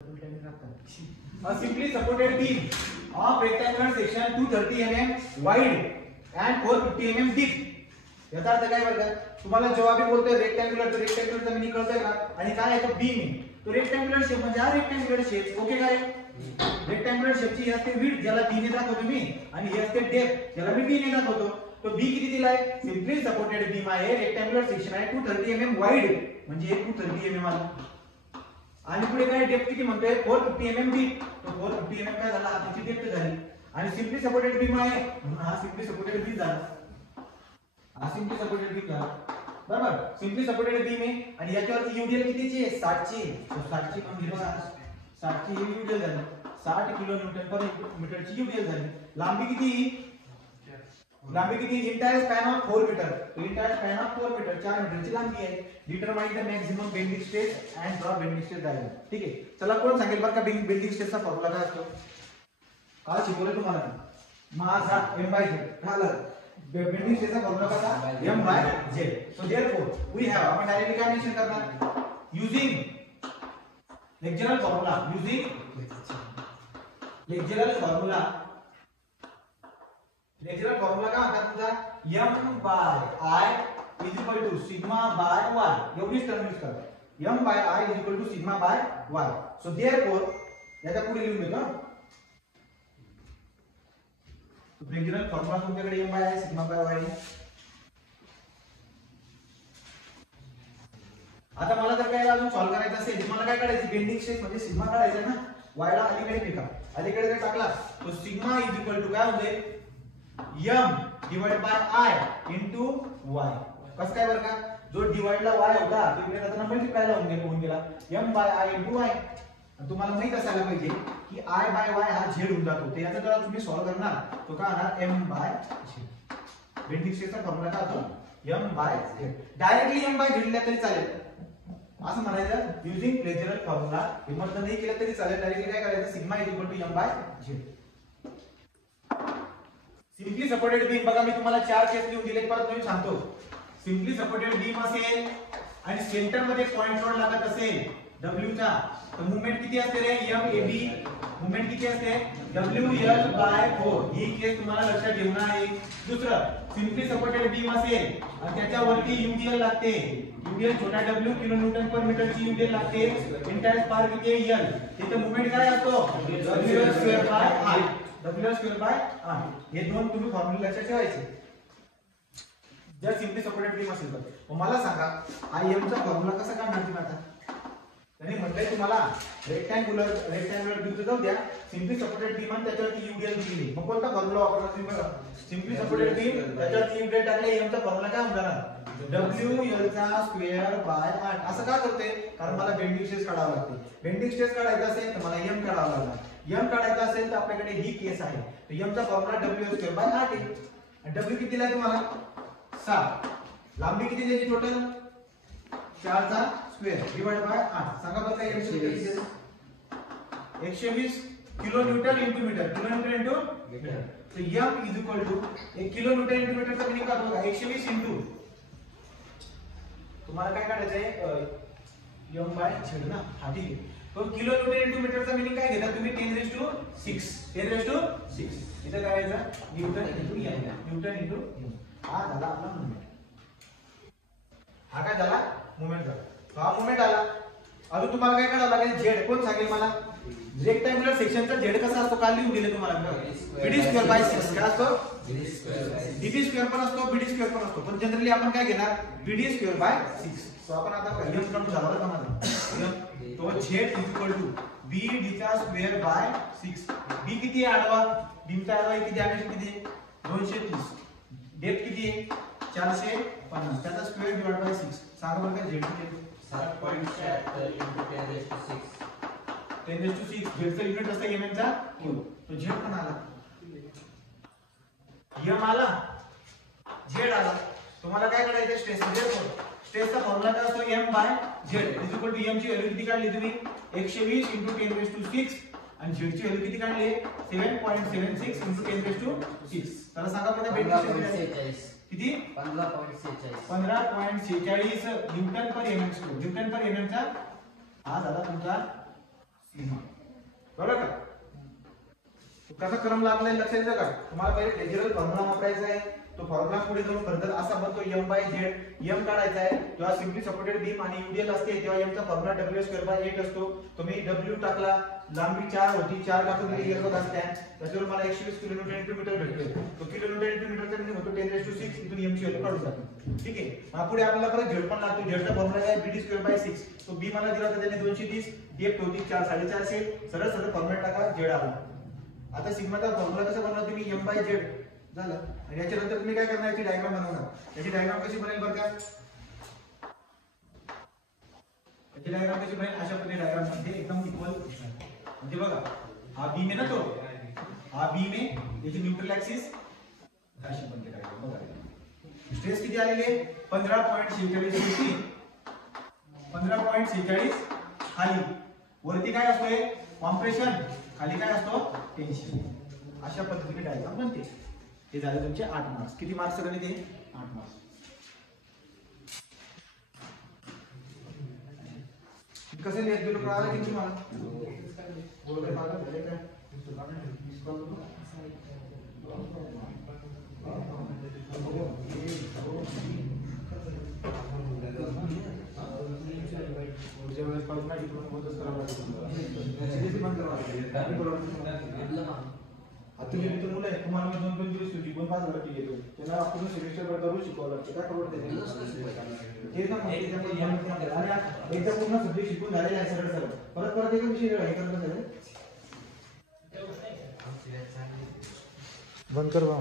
A simply supported beam of rectangular section 230 mm wide and 450 mm deep. याचा अर्थ काय बरं? तुम्हाला जेव्हा मी बोलतोय रेक्टँग्युलर तर रेक्टँग्युलरचा मीनिंग कळतंय का? आणि काय आहे तो बीम आहे. तो रेक्टँग्युलर शेप म्हणजे हा रेक्टँग्युलर शेप. ओके काय? रेक्टँग्युलर शेपची ही असते विड्थ ज्याला b ने दाखवतो मी आणि ही असते डेप्थ ज्याला मी b ने दाखवतो. तो b किती दिलाय? सिम्पली सपोर्टेड बीम आहे, रेक्टँग्युलर सेक्शन आहे 230 mm वाइड म्हणजे 230 mm आला. आणि पुढे काय डेप्थ किती म्हणतोय 450 mm डीप. तो 450 mm काय झाला? त्याची डेप्थ झाली. आणि सिम्पली सपोर्टेड बीम आहे म्हणून हा सिम्पली सपोर्टेड बीम झाला. हा सिम्पली सपोर्टेड बीम झाला. बरोबर? सिम्पली सपोर्टेड बीम आहे आणि याच्यावरती यूडीएल कितीची आहे? 60 ची. तो 60 ची म्हणजे बघा 60 ची यूडीएल झाली. 60 किलो न्यूटन पर मीटर ची यूडीएल झाली. लांबी किती? लांबी किती? Entire span of 4 metre. तो इंटायर स्पॅन ऑफ 4 मीटर 4 मीटरची लांबी आहे. Determine the maximum bending stress and draw bending stress diagram. ठीक आहे. चला कोण सांगेल बरं का बेंडिंग स्ट्रेसचा फॉर्म्युला काय असतो? काल शिकवलं तुम्हाला माझा m/z. झालं. बेंडिंग स्ट्रेसचा फॉर्म्युला कसा? m/z. So therefore we have आपण डायरेक्टली काय मेन्शन करणार? Using flexural formula. Using flexural formula. Flexural formula काय म्हणतात तुमचा? m/i is equal to sigma by y. एवढीच टर्म यूज करा. m/i is equal to sigma by y. So therefore याच्या पुढे लिहून देतो. लेक्चरल फॉर्म्युला तुमच्याकडे m/i सिग्मा बाय y. आता मला जर काय अजून सॉल्व करायचं असेल मला काय काढायचं? बेंडिंग स्ट्रेस म्हणजे सिग्मा काढायचा ना. y ला अलीकडे फेका. अलीकडे जर टाकला तो सिग्मा इज इक्वल टू काय होते? m divide by i into y. कसं काय बरं का? जो डिवाइड ला y होता तो इकडे जाताना मल्टिप्लाय ला होऊन गेला m by i into y. तुम्हाला माहित असायला पाहिजे की i बाय y हा z होऊन जातो. ते याचा जर तुम्ही सॉल्व करणार तो काय होणार? m by z. बेंडिंग स्ट्रेसचा फॉर्म्युला काय होतो? m by z. Directly m by z लिहिलं तरी चालेल. असं म्हणायचं युजिंग लेक्चरल फॉर्म्युला. हिम्मत नाही केलं तरी चालेल. डायरेक्टली काय करायचं? Sigma is equal to m by z. Simply supported beam बघा मी तुम्हाला 4 केस लिहून दिले. परत मी सांगतो. सिम्पली सपोर्टेड बीम असेल आणि सेंटर मध्ये पॉइंट लोड लागत असेल W चा तर मूवमेंट किती असते रे? MAB. मूवमेंट किती असते? WL/4. ही केस तुम्हाला लक्षात ठेवणं आहे. दुसरं सिम्पली सपोर्टेड बीम असेल आणि त्याच्यावरती UDL लागते. UDL छोटा w kilo newton per metre ची UDL लागते. इंटायर स्पार किती आहे? L. तिथे मूवमेंट काय असतो? WL/r. WL/r. हे दोन तुम्ही फॉर्म्युला लक्षात ठेवायचे. जर सिम्पली सपोर्टेड बीम असेल तर मला सांगा IM चा फॉर्म्युला कसा काढणार तुम्ही आता? त्यांनी म्हटलंय तुम्हाला रेक्टँग्युलर बीम जाऊ द्या. सिम्पली सपोर्टेड बीम आणि त्याच्यावरती UDL दिली. मग कोणता फॉर्म्युला वापरणार तुम्ही बघा. सिम्पली सपोर्टेड बीम त्याच्यावरती UDL टाकले M चा फॉर्म्युला काय होणार? WL² bye 8. असं का करते? कारण मला बेंडिंग स्ट्रेस काढावा लागते. बेंडिंग स्ट्रेस काढायचा असेल तर मला M काढावा लागणार. M काढायचा असेल तर आपल्याकडे ही केस आहे. तर M चा फॉर्म्युला WL² बाय 8 आहे. आणि W किती आहे तुम्हाला? 7. लांबी किती द्यायची टोटल? 4 चा स्क्वेअर डिवाइड बाय 8. सांगा बरं काय M किती आहे? 120 kilo newton into metre. Kilo newton into metre. तो M is equal to 1 kilo newton into metre चा मीनिंग काय होगा? 120 इनटू तुम्हाला काय काढायचं आहे? m बाय z ना. हा ठीक आहे. तो किलो न्यूटन इनटू मीटर चा मीनिंग काय घेता तुम्ही? 10⁶. 10⁶. इथे काय यायचं? Newton into m. Newton into m. हा झाला आपला मोमेंट. हा काय झाला? मोमेंट झाला. हा मोमेंट आला. अजून तुम्हाला काय करावं लागेल? z. कोण सांगेल मला? रेक्टँग्युलर सेक्शनचा z कसा असतो? काल लिहून दिले तुम्हाला. BD² by 6. काय असतो? DB² पण असतो, BD² पण असतो. पण जनरली आपण काय घेणार? BD² by 6. सो आपण आता m कडून झाला बरं का माझा. तो z is equal to BD² by 6. b किती आहे आडवा? बीमचा आडवा किती? डायमेन्शन किती आहे? 230. डेप्थ किती आहे? 450. त्याचा स्क्वेअर डिवाइड बाय 6. सांगा बरं का z किती आहे? 7.76 × 10⁶. 10⁶. z चा युनिट असतो mm चा क्यूब. तो z पण आला. m आला, z आला. तुम्हाला काय करायचं? स्ट्रेस स्ट्रेसचा फॉर्म्युला काय असतो? m by z is equal to m ची व्हॅल्यू किती काढली तुम्ही? 120 × 10⁶. आणि z ची व्हॅल्यू किती काढली? 7.76 × 10⁶. त्याला सांगा बरं बेंडिंग स्ट्रेस किती? 15.46 न्यूटन पर mm². न्यूटन पर mm चा हा झाला तुमचा सिग्मा. बरोबर का? कसा क्रम लागलाय लक्षात येतं का? तुम्हाला पहिले टेजरल फॉर्म्युला वापरायचा आहे. तो फॉर्म्युला पुढे जाऊन फर्दर असा बनतो m बाय z. m काढायचा आहे तेव्हा सिम्पली सपोर्टेड बीम आणि यूडीएल असते तेव्हा m चा फॉर्म्युला w²/8 असतो. तुम्ही w टाकला, लांबी 4 होती, 4 टाकून दिली गेलं बघा स्टॅन, त्याच्यावर मला 120 किलोन्यूटन इंटू मीटर भेटतोय. तो किलोन्यूटन इंटू मीटरचा म्हणजे होतो 10⁶. इथून m ची व्हॅल्यू काढून टाकतो. ठीक आहे. मग पुढे आपल्याला परत z पण लागतो. z चा फॉर्म्युला काय bd²/6. तो b मला दिला तर त्याने 230, df होती 4 4.5. सरळ सरळ फॉर्म्युला टाका, z आला. आता सिग्माचा फॉर्म्युला कसा बनवला तुम्ही m/z झालं. आणि याच्यानंतर तुम्ही काय करणार, याची डायग्राम बनवणार. याची डायग्राम कशी बनेल बरं का? याची डायग्राम कशी बनेल, अशा पद्धतीने डायग्राम मध्ये एकदम इक्वल म्हणजे बघा हा बीम आहे ना, तो हा बीम आहे, याची न्यूट्रल ऍक्सिस अशी बनते डायग्राम बघा. स्ट्रेस किती आलेले 15.46 वरती, 15.46 खाली, वरती काय असतोय कॉम्प्रेशन, खाली काय असतो टेन्शन. अशा पद्धतीने डायग्राम बनते. हे झाले तुमचे 8 मार्क्स. किती मार्क्स झाले ते 8 मार्क्स. कसं लिहित गेलो कळालं की तुम्हाला? बोलते पाहिलं झाले काय? पुढच्या वेळेस पाऊस नाही तिकडून मदत करावं लागेल. बंद करावं. आता तुम्ही मित्र मुलं आहे, तुम्हाला मी 2 दिवस सुट्टी 5 घरात गेलो, त्यांना आपण सेमिस्टर दररोज शिकवावं लागतं. काय खबर ते ना मग एकदा पूर्ण सब्जेक्ट शिकून झालेले आहे सरळ सरळ. परत परत एका विषय हे करत बसायचं. बंद कर बा.